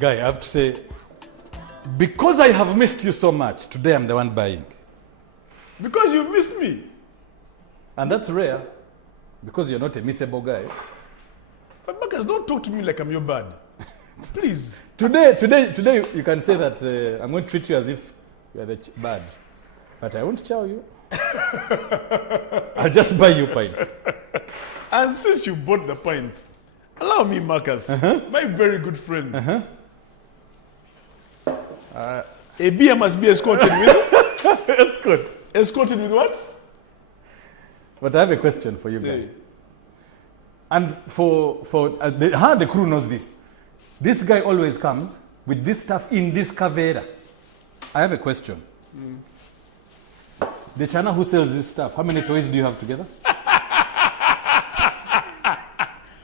Guy, I have to say, because I have missed you so much, today I'm the one buying. Because you missed me. And that's rare, because you're not a missable guy. But Marcus, don't talk to me like I'm your bad. Please. Today, you can say that I'm going to treat you as if you're the bad. But I won't chow you. I'll just buy you pints. And since you bought the pints, allow me, Marcus, my very good friend. A beer must be escorted with Escorted with what? But I have a question for you guys. And for the crew knows this. This guy always comes with this stuff in this cavera. I have a question. The China who sells this stuff, how many toys do you have together?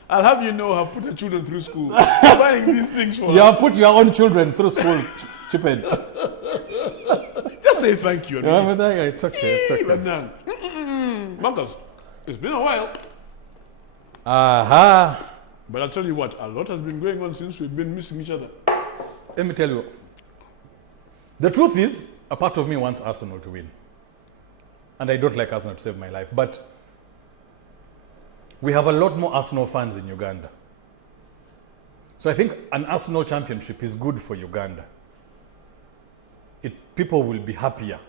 I'll have you know I've put the children through school buying these things for You have put your own children through school. Stupid. Just say thank you. It's okay. It's okay. Marcus, it's been a while. Aha. But I'll tell you what, a lot has been going on since we've been missing each other. Let me tell you. The truth is, a part of me wants Arsenal to win. And I don't like Arsenal to save my life. But we have a lot more Arsenal fans in Uganda. So I think an Arsenal championship is good for Uganda. People will be happier,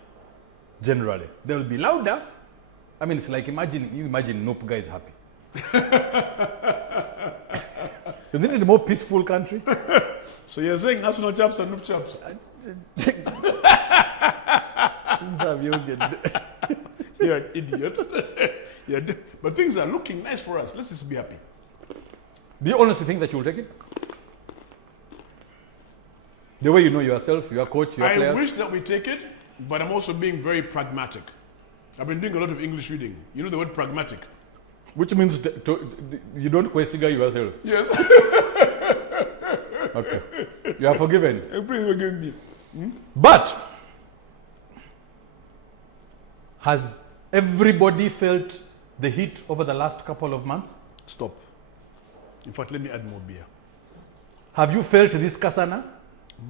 generally. They will be louder. I mean, it's like imagine Nope guy is happy. Isn't it a more peaceful country? So you're saying Arsenal chaps and Nope chaps? You're an idiot. But things are looking nice for us. Let's just be happy. Do you honestly think that you will take it? The way you know yourself, your coach, your players? I wish that we take it, but I'm also being very pragmatic. I've been doing a lot of English reading. You know the word pragmatic? Which means you don't question yourself. Yes. Okay. You are forgiven. Please forgive me. But has everybody felt the heat over the last couple of months? Stop. In fact, let me add more beer. Have you felt this kasana?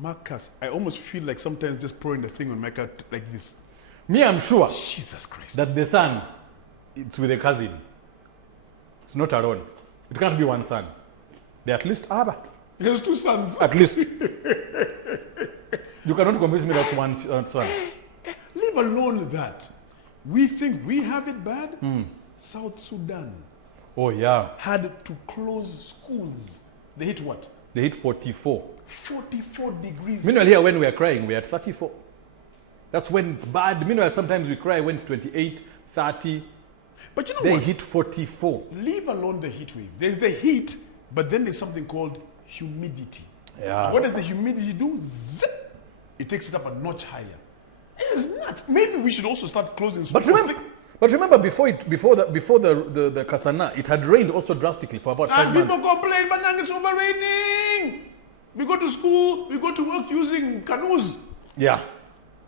Marcus, I almost feel like sometimes just pouring the thing on my cat like this. Me, I'm sure Jesus Christ. that the son, it's with a cousin. It's not alone. It can't be one son. There at least Abba. There's two sons. At least. You cannot convince me that's one son. Leave alone that. We think we have it bad. South Sudan. Oh, yeah. Had to close schools. They hit what? They hit 44. 44 degrees. Meanwhile, here when we are crying, we are at 34. That's when it's bad. Meanwhile, sometimes we cry when it's 28, 30. But you know they what? hit 44. Leave alone the heat wave. There's the heat, but then there's something called humidity. Yeah. What does the humidity do? Zip! It takes it up a notch higher. It's nuts. Maybe we should also start closing schools. But remember, before the Kasana, it had rained also drastically for about 5 months. And people complain, but now it's over raining. We go to school, we go to work using canoes. Yeah.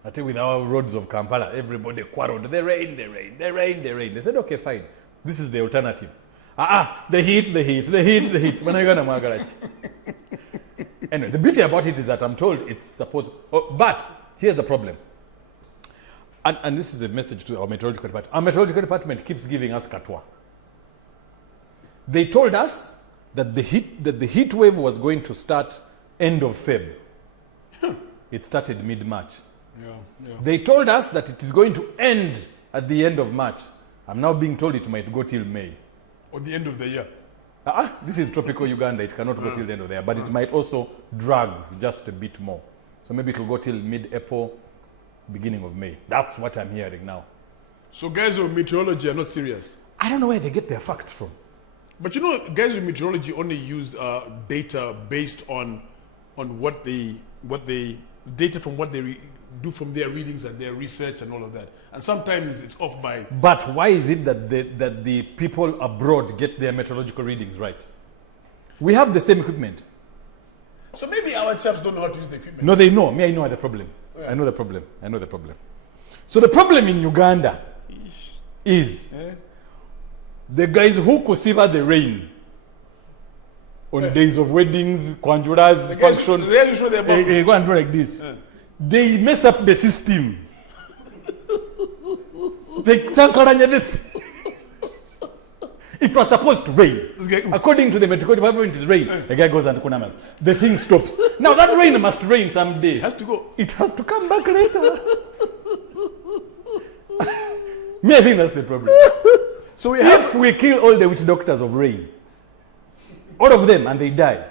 I think with our roads of Kampala, everybody quarreled. They rain. They said, okay, fine. This is the alternative. The heat. When are you gonna Margaret? Anyway, the beauty about it is that I'm told it's supposed. But here's the problem. And this is a message to our meteorological department. Our meteorological department keeps giving us katwa. They told us that the heat wave was going to start end of Feb. It started mid-March. Yeah. They told us that it is going to end at the end of March. I'm now being told it might go till May. Or the end of the year. This is tropical Uganda. It cannot go till the end of the year. But it might also drag just a bit more. So maybe it will go till mid-April, beginning of May. That's what I'm hearing now. So guys of meteorology are not serious. I don't know where they get their facts from. But you know, guys with meteorology only use data based on what they data from what they do from their readings and their research and all of that. And sometimes it's off by. But why is it that the people abroad get their meteorological readings right? We have the same equipment. So maybe our chaps don't know how to use the equipment. No, they know. Me, I know the problem. Yeah. I know the problem. So the problem in Uganda is the guys who conceive the rain on days of weddings, kwanjuras, functions. They actually show their bums. They go and do like this. They mess up the system. They chankaranya this. It was supposed to rain. According to the meteorology department, it is rain. The guy goes and kunamas. The thing stops. Now that rain must rain someday. It has to go. It has to come back later. Me, I think that's the problem. So If we kill all the witch doctors of rain, all of them, and they die,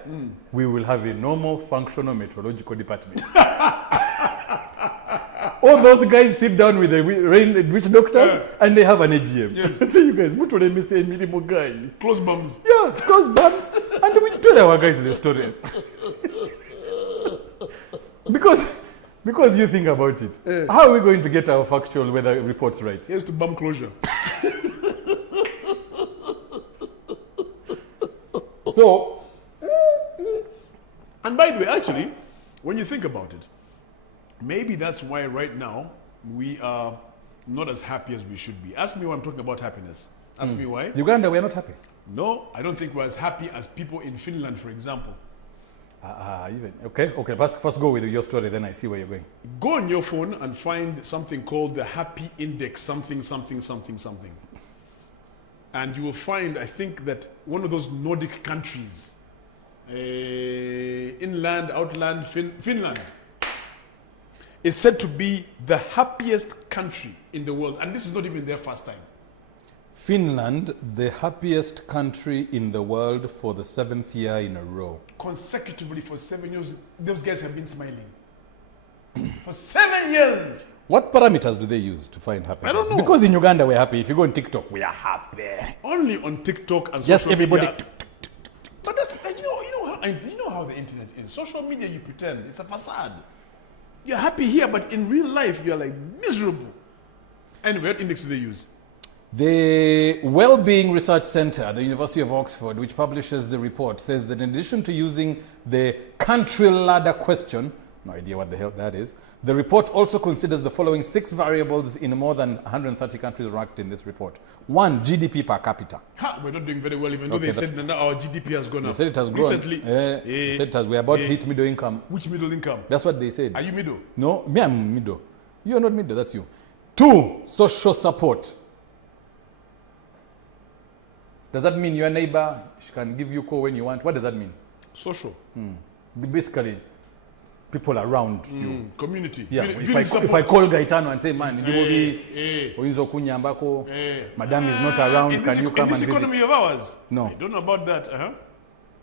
we will have a normal, functional meteorological department. All those guys sit down with the witch doctors and they have an AGM. Yes. Say, you guys, what would I say, minimal guy? close bums. Yeah, close bumps. And we tell our guys the stories. Because you think about it. How are we going to get our factual weather reports right? Here's to bum closure. So, And by the way, actually, when you think about it, maybe that's why right now we are not as happy as we should be. Ask me why I'm talking about happiness. Ask me why. Uganda, we are not happy. No, I don't think we're as happy as people in Finland, for example. Even. Okay. First go with your story, then I see where you're going. Go on your phone and find something called the Happy Index, something. And you will find, I think, that one of those Nordic countries, inland, outland, Finland, is said to be the happiest country in the world. And this is not even their first time. Finland, the happiest country in the world for the 7th year in a row. Consecutively for 7 years, those guys have been smiling. For 7 years! What parameters do they use to find happiness? I don't know. Because in Uganda we're happy. If you go on TikTok, we are happy. Only on TikTok and Just social everybody. media. But that's, you know how the internet is. Social media, you pretend. It's a facade. You're happy here, but in real life, you're like miserable. Anyway, what index do they use? The Wellbeing Research Center at the University of Oxford, which publishes the report, says that in addition to using the country ladder question, no idea what the hell that is, the report also considers the following 6 variables in more than 130 countries ranked in this report. 1, GDP per capita. Ha, we're not doing very well, even though they said that our GDP has gone up. They said it has grown. Recently. They said it has. We're about to hit middle income. Which middle income? That's what they said. Are you middle? No, me, I'm middle. You're not middle, that's you. 2, social support. Does that mean your neighbor can give you a call when you want? What does that mean? Social. Basically, people around you. Community. Yeah, Feeling if I call Gaetano and say, man, madam is not around, can you come and visit? In this visit? economy of ours? No. I don't know about that.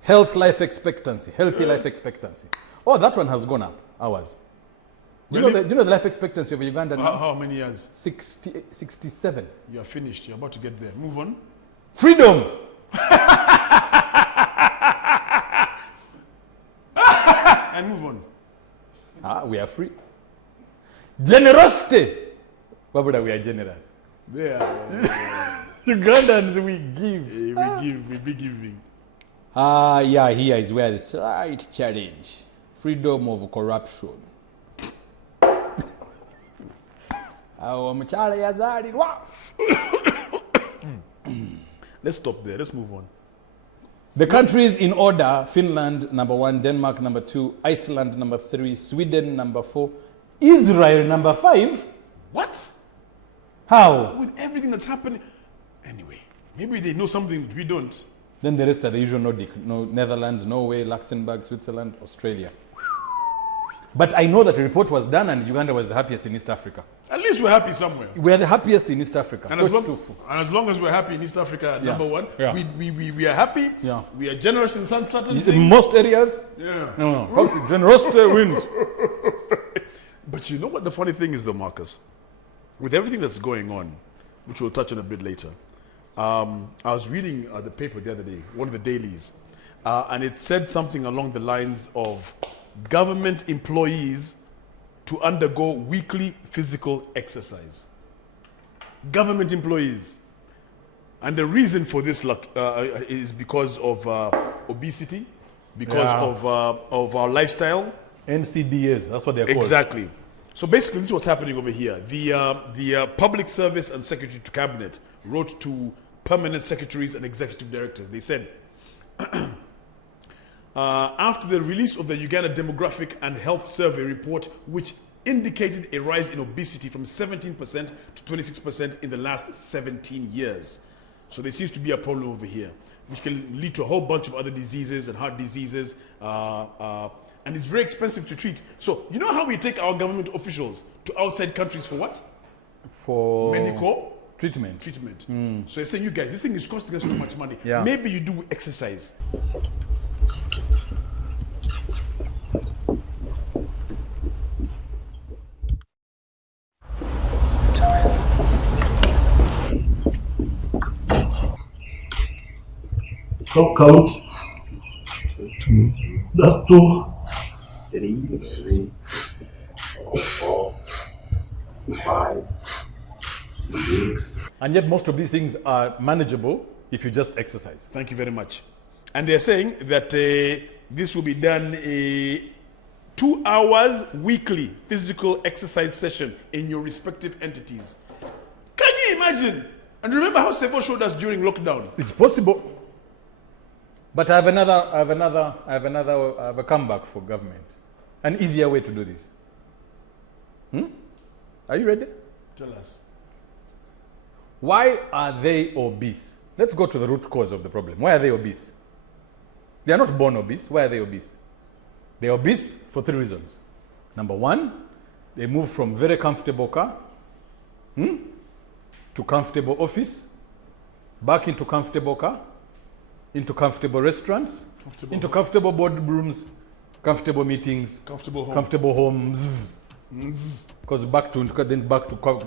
Health life expectancy, healthy life expectancy. Oh, that one has gone up, ours. Do you know the life expectancy of Uganda now? How many years? 67. You are finished. You're about to get there. Move on. Freedom. And move on. We are free. Generosity. Why would we are generous? Yeah. Ugandans, we give. We be giving. Yeah, here is where the slight challenge. Freedom of corruption. Let's stop there. Let's move on. The countries in order: Finland number 1, Denmark number 2, Iceland number 3, Sweden number 4, Israel number 5. What? How? With everything that's happening. Anyway, maybe they know something that we don't. Then the rest are the usual Nordic: Netherlands, Norway, Luxembourg, Switzerland, Australia. But I know that a report was done and Uganda was the happiest in East Africa. At least we're happy somewhere. We're the happiest in East Africa. And as long as we're happy in East Africa, number 1, we are happy. Yeah. We are generous in some certain In things. most areas. Yeah. No. Generosity wins. But you know what the funny thing is though, Marcus? With everything that's going on, which we'll touch on a bit later, I was reading the paper the other day, one of the dailies, and it said something along the lines of government employees to undergo weekly physical exercise. Government employees. And the reason for this is because of obesity, because of our lifestyle. NCDs, that's what they're called. Exactly. So basically, this is what's happening over here. The Public Service and Secretary to Cabinet wrote to permanent secretaries and executive directors. They said, after the release of the Uganda Demographic and Health Survey report, which indicated a rise in obesity from 17% to 26% in the last 17 years. So there seems to be a problem over here, which can lead to a whole bunch of other diseases and heart diseases, and it's very expensive to treat. So you know how we take our government officials to outside countries for what? For Medical treatment. So they're saying, you guys, this thing is costing us too much money. Yeah. Maybe you do exercise. Count. That two. 3, 4, 5, 6. And yet most of these things are manageable if you just exercise. Thank you very much. And they're saying that this will be done 2 hours weekly physical exercise session in your respective entities. Can you imagine? And remember how Sevo showed us during lockdown. It's possible. But I have a comeback for government. An easier way to do this. Are you ready? Tell us. Why are they obese? Let's go to the root cause of the problem. Why are they obese? They are not born obese. Why are they obese? They're obese for 3 reasons. Number 1, they move from very comfortable car to comfortable office, back into comfortable car, into comfortable restaurants, into comfortable boardrooms, comfortable meetings, comfortable homes, because back to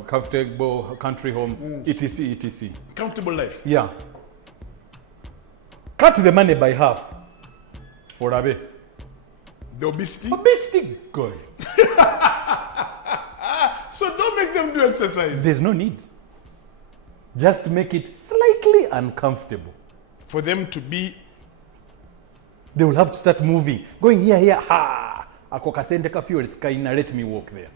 comfortable country home, etc, etc. Comfortable life. Yeah. Cut the money by half for Abe. The obesity. Obesity, God. So don't make them do exercise. There's no need. Just make it slightly uncomfortable. For them to be. They will have to start moving. Going here, ha! Ako kasente ka fuel, it's kaina, let me walk there.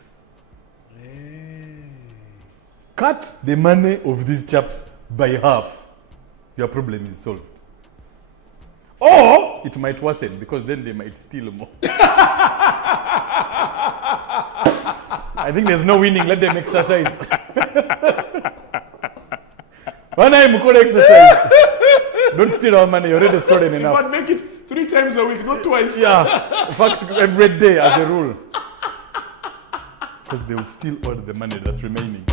Cut the money of these chaps by half. Your problem is solved. Or it might worsen because then they might steal more. I think there's no winning. Let them exercise. One time, could exercise. Don't steal our money. You're already stolen enough. But make it 3 times a week, not twice. Yeah. In fact, every day as a rule. Because they will steal all the money that's remaining.